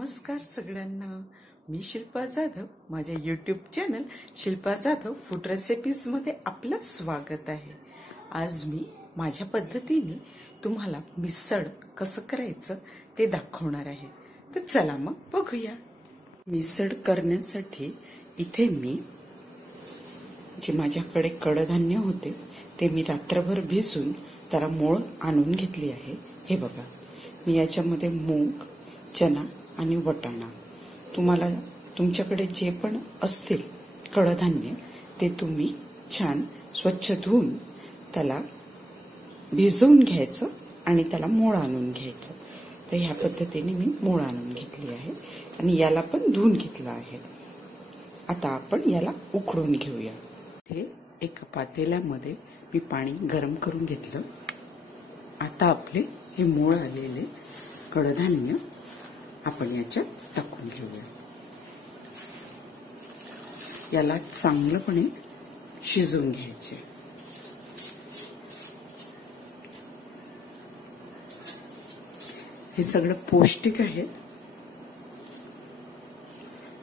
नमस्कार सगळ्यांना, मी शिल्पा जाधव. माझ्या YouTube channel Shilpa Jadhav food recipes मध्ये आपलं स्वागत आहे. आज मी माझ्या पद्धतीने तुम्हाला मिसळ कसं करायचं ते दाखवणार आहे. तर चला मग बघूया. मिसळ करण्यासाठी इथे मी जे माझ्याकडे कडधान्य होते ते मी रात्रभर भिजून त्याला मोळ आणून घेतली आहे. हे बघा, मी याच्यामध्ये मूग, चना आणि वटाणा, तुम्हाला तुमच्याकडे जे पण असतील कडधान्य ते तुम्ही छान स्वच्छ धुवून त्याला भिजवून घ्यायचं आणि त्याला मोळ आणून घ्यायचं. तर ह्या पद्धतीने मी मोळ आणून घेतली आहे आणि याला पण धुवून घेतलं आहे. आता आपण याला उकडून घेऊया. हे एका पातेल्यामध्ये मी पाणी गरम करून घेतलं. आता आपले हे मोळ आलेले कडधान्य आपण याच्यात टाकून घेऊया. याला चांगलंपणे शिजवून घ्यायचे. हे सगळं पौष्टिक आहे.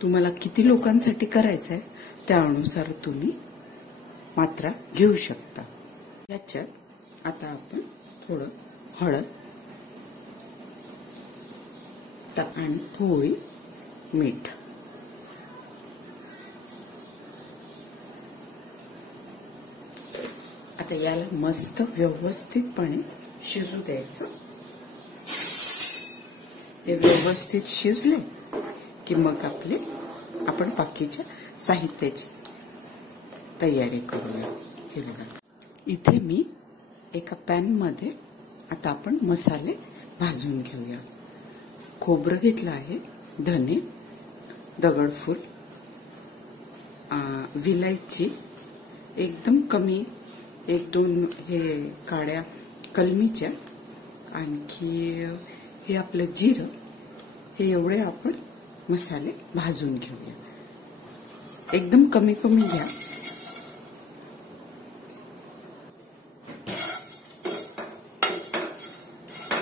तुम्हाला किती लोकांसाठी करायचं आहे त्या अनुसार तुम्ही मात्रा घेऊ शकता. याच्यात आता आपण थोडं हळद आणि थोडी मीठ, आता याला मस्त व्यवस्थितपणे शिजू द्यायचं. हे व्यवस्थित शिजले की मग आपण बाकीच्या साहित्याची तयारी करूया. हे बघा, इथे मी एका पॅन मध्ये आता आपण मसाले भाजून घेऊया. खोबरं घेतलं आहे, धने, दगडफूल, विलायची एकदम कमी, 1-2 हे काड्या कलमीच्या, आणखी हे आपलं जिरं, हे एवढे आपण मसाले भाजून घेऊया. एकदम कमी कमी घ्या.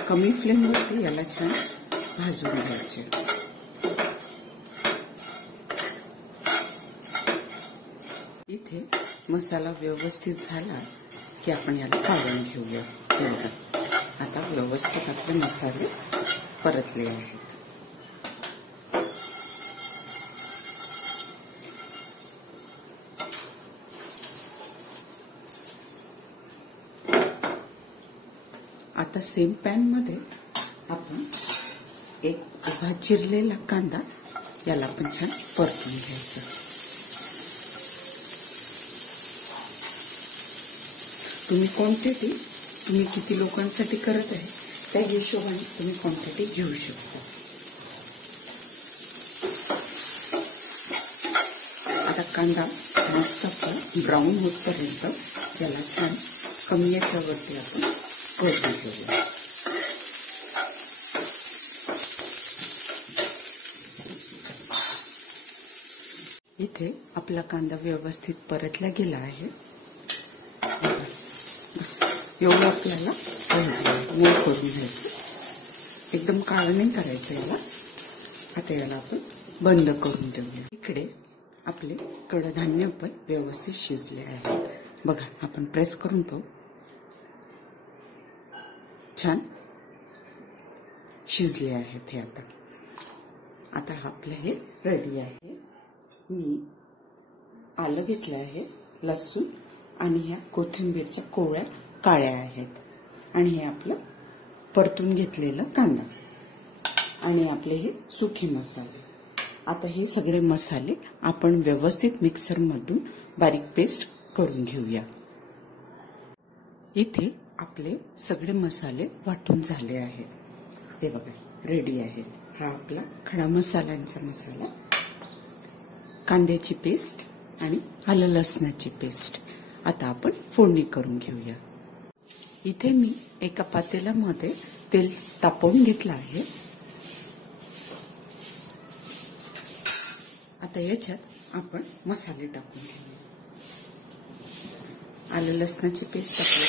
कमी फ्लेमवरती याला छान भाजून घ्यायचे. इथे मसाला व्यवस्थित झाला की आपण याला काढून घेऊया. आता व्यवस्थित आपले मसाले परतले आहेत. आता सेम पॅन मध्ये आपण एक उभा चिरलेला कांदा याला पण छान परतून घ्यायचा. तुम्ही किती लोकांसाठी करत आहे त्या हिशोबाने तुम्ही क्वांटिटी घेऊ शकता. आता कांदा मस्त ब्राऊन होतपर्यंत याला छान कमी याच्यावरती आपण परतून घेऊया. इथे आपला कांदा व्यवस्थित परतला गेला आहे. बस एवढं आपल्याला मोळ करून घ्यायचं. एकदम काळं नाही करायचं याला. आता याला आपण बंद करून देऊया. इकडे आपले कडधान्य पण व्यवस्थित शिजले आहेत. बघा, आपण प्रेस करून पाहू. छान शिजले आहेत हे. आता आपलं हे रेडी आहे. मी आलं घेतलं आहे, लसूण आणि ह्या कोथिंबीरच्या कोवळ्या काळ्या आहेत, आणि हे आपलं परतून घेतलेलं कांदा आणि आपले हे सुखे मसाले. आता हे सगळे मसाले आपण व्यवस्थित मिक्सर मधून बारीक पेस्ट करून घेऊया. इथे आपले सगळे मसाले वाटून झाले आहेत. हे बघा, रेडी आहेत. हा आपला खडा मसाल्यांचा मसाला, कांद्याची पेस्ट आणि आलं लसणाची पेस्ट. आता आपण फोडणी करून घेऊया. इथे मी एका पातेल्यामध्ये तेल तापवून घेतलं आहे. आता याच्यात आपण मसाले टाकून घेऊया. आलं लसणाची पेस्ट टाकली.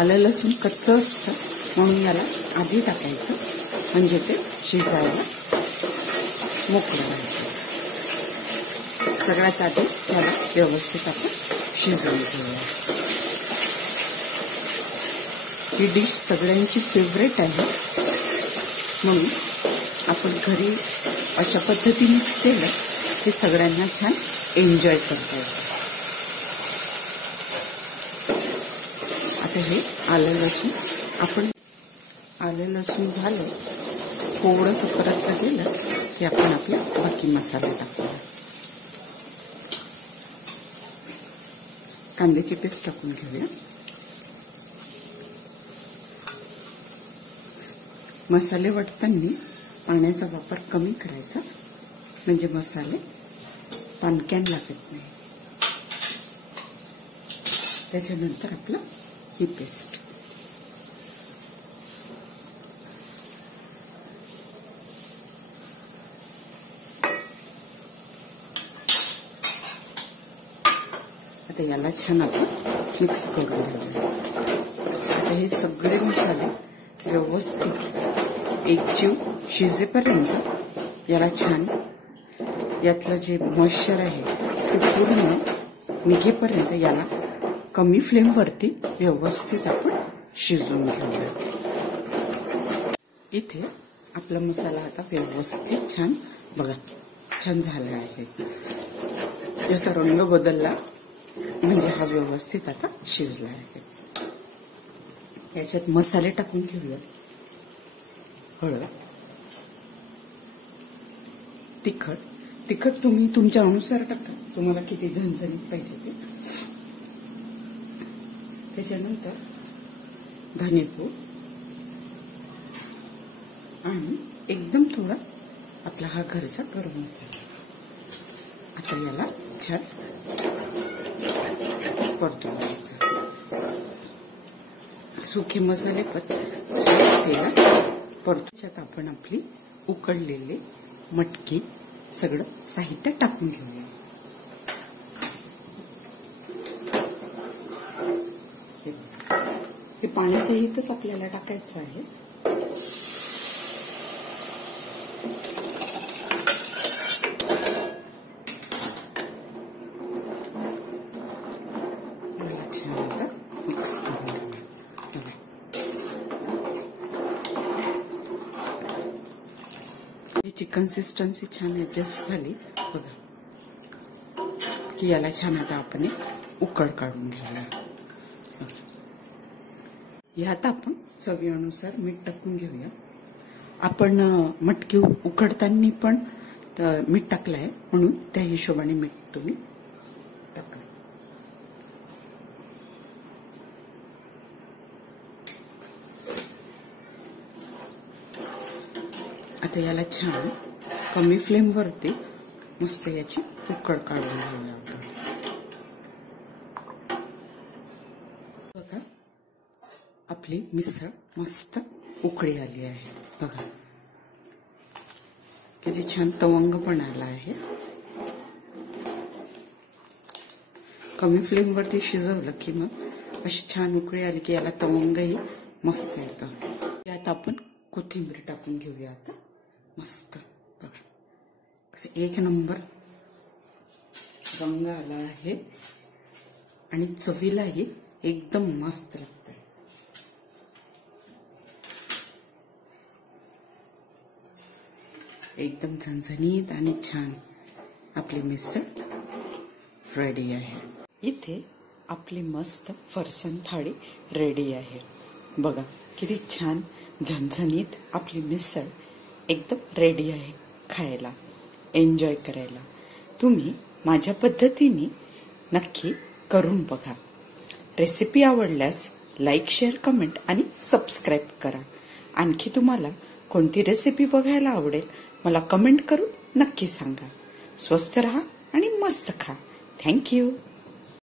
आलं लसूण कच्चं असतं म्हणून याला आधी टाकायचं, म्हणजे ते शिजायला मोकळं राहायचं. सगळ्यात आधी त्याला व्यवस्थित आपण शिजवून घेऊया. ही डिश सगळ्यांची फेवरेट आहे, म्हणून आपण घरी अशा पद्धतीने केलं की सगळ्यांना छान एन्जॉय करता येतं. आता हे आलं लसूण झालं, थोडंसं परत गेलं की आपण आपला बाकी मसाला टाकूया. कांद्याची पेस्ट टाकून घेऊया. मसाले वाटताना पाण्याचा वापर कमी करायचा, म्हणजे मसाले पानक्यान लागत नाही. त्याच्यानंतर आपलं ही पेस्ट आता याला छान आपण मिक्स करून घेऊया. आता हे सगळे मसाले व्यवस्थित एकजीव शिजेपर्यंत याला छान, यातलं जे मॉइश्चर आहे ते पूर्ण निघेपर्यंत याला कमी फ्लेमवरती व्यवस्थित आपण शिजवून घेऊया. इथे आपला मसाला आता व्यवस्थित छान बघा छान झाला आहे. याचा रंग बदलला म्हणजे हा व्यवस्थित आता शिजला आहे. याच्यात मसाले टाकून घेऊया. हळद, तिखट तुम्ही तुमच्या अनुसार टाका, तुम्हाला किती झणझणीत पाहिजे ते. त्याच्यानंतर धनेपूड आणि एकदम थोडा आपला हा घरचा गरम मसाला. आता याला छान परतून घ्यायचं. सुखे मसाले तेलात परतून आपण आपली उकडलेले मटकी सगळं साहित्य टाकून घेऊया. हे पाण्यासहितच आपल्याला टाकायचं आहे. छान आता मिक्स करून घेऊया. याची कन्सिस्टन्सी छान ऍडजस्ट झाली बघा की याला छान आता आपण उकळ काढून घेऊया. यात आपण चवीनुसार मीठ टाकून घेऊया. आपण मटकी उकडताना पण मीठ टाकलंय, म्हणून त्या हिशोबाने मीठ तुम्ही टाका. आता याला छान कमी फ्लेमवरती मस्त याची उकळ काढून घेऊया. बघा आपली मिसळ मस्त उकळी आली आहे. बघा किती छान तवंग पण आला आहे. कमी फ्लेमवरती शिजवलं की मग अशी छान उकळी आली की याला तवंगही मस्त येतं. यात आपण कोथिंबीर टाकून घेऊया. आता मस्त बघा कसं एक नंबर रंग आला आहे आणि चवीलाही एकदम मस्त लागतं. एकदम झणझणीत आणि छान आपली मिसळ रेडी आहे. इथे आपली मस्त फरसाण थाळी रेडी आहे. बघा किती छान झणझणीत आपली मिसळ एकदम रेडी आहे खायला, एन्जॉय करायला. तुम्ही माझ्या पद्धतीने नक्की करून बघा. रेसिपी आवडल्यास लाईक, शेअर, कमेंट आणि सबस्क्राईब करा. आणखी तुम्हाला कोणती रेसिपी बघायला आवडेल मला कमेंट करून नक्की सांगा. स्वस्थ रहा आणि मस्त खा. थँक्यू.